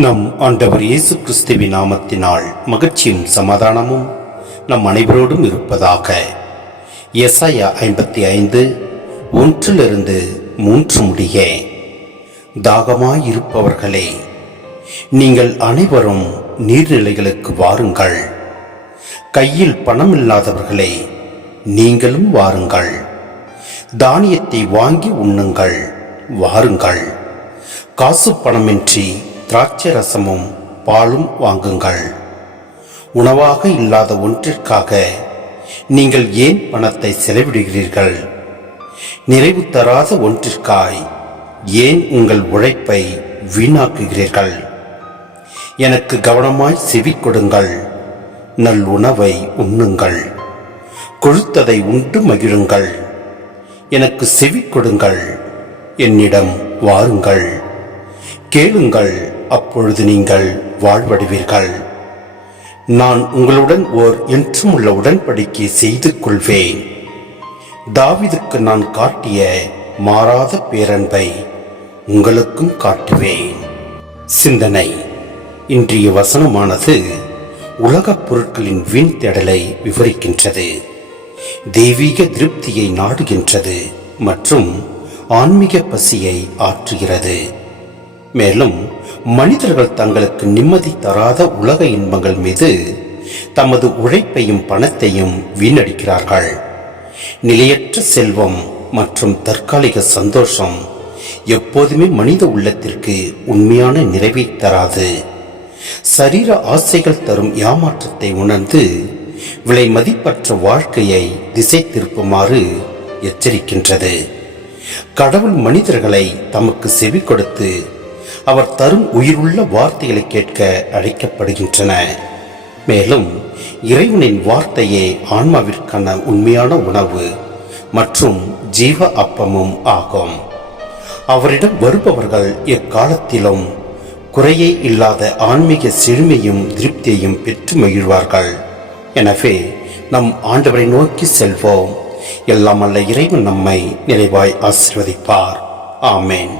நம் ஆண்டவர் இயேசு கிறிஸ்துவின் நாமத்தினால் மகிழ்ச்சியும் சமாதானமும் நம் அனைவரோடும் இருப்பதாக. எசாயா 55 1-3 முடிய. தாகமாயிருப்பவர்களே, நீங்கள் அனைவரும் நீர்நிலைகளுக்கு வாருங்கள். கையில் பணமில்லாதவர்களே, நீங்களும் வாருங்கள். தானியத்தை வாங்கி உண்ணுங்கள், வாருங்கள். காசு பணமின்றி திராட்சை ரசமும் பாலும் வாங்குங்கள். உணவாக இல்லாத ஒன்றிற்காக நீங்கள் ஏன் பணத்தை செலவிடுகிறீர்கள்? நிறைவு தராத ஒன்றிற்காய் ஏன் உங்கள் உழைப்பை வீணாக்குகிறீர்கள்? எனக்கு கவனமாய் செவி கொடுங்கள், நல் உணவை உண்ணுங்கள், கொழுத்ததை உண்டு மகிழுங்கள். எனக்கு செவி கொடுங்கள், என்னிடம் வாருங்கள். கேளுங்கள், அப்பொழுது நீங்கள் வாழ்வடைவீர்கள். நான் உங்களுடன் ஓர் என்றுமுள்ள உடன்படிக்கை செய்து கொள்வேன். தாவீதுக்கு நான் காட்டிய மாறாத பேரன்பை உங்களுக்கும் காட்டுவேன். சிந்தனை. இன்றைய வசனமானது உலகப் பொருட்களின் வீண் தேடலை விவரிக்கின்றது, தெய்வீக திருப்தியை நாடுகின்றது மற்றும் ஆன்மீக பசியை ஆற்றுகிறது. மேலும் மனிதர்கள் தங்களுக்கு நிம்மதி தராத உலக இன்பங்கள் மீது தமது உழைப்பையும் பணத்தையும் வீணடிக்கிறார்கள். நிலையற்ற செல்வம் மற்றும் தற்காலிக சந்தோஷம் எப்போதுமே மனித உள்ளத்திற்கு உண்மையான நிறைவை தராது. சரீர ஆசைகள் தரும் ஏமாற்றத்தை உணர்ந்து விலை மதிப்பற்ற வாழ்க்கையை திசை திருப்புமாறு எச்சரிக்கின்றது. கடவுள் மனிதர்களை தமக்கு செவி கொடுத்து அவர் தரும் உயிருள்ள வார்த்தைகளை கேட்க அழைக்கப்படுகின்றன. மேலும் இறைவனின் வார்த்தையே ஆன்மாவிற்கான உண்மையான உணவு மற்றும் ஜீவ அப்பமும் ஆகும். அவரிடம் வருபவர்கள் எக்காலத்திலும் குறையே இல்லாத ஆன்மீக செழுமையும் திருப்தியையும் பெற்று மகிழ்வார்கள். எனவே நம் ஆண்டவரை நோக்கி செல்வோம். எல்லாம் அல்ல இறைவன் நம்மை நிறைவாய் ஆசீர்வதிப்பார். ஆமேன்.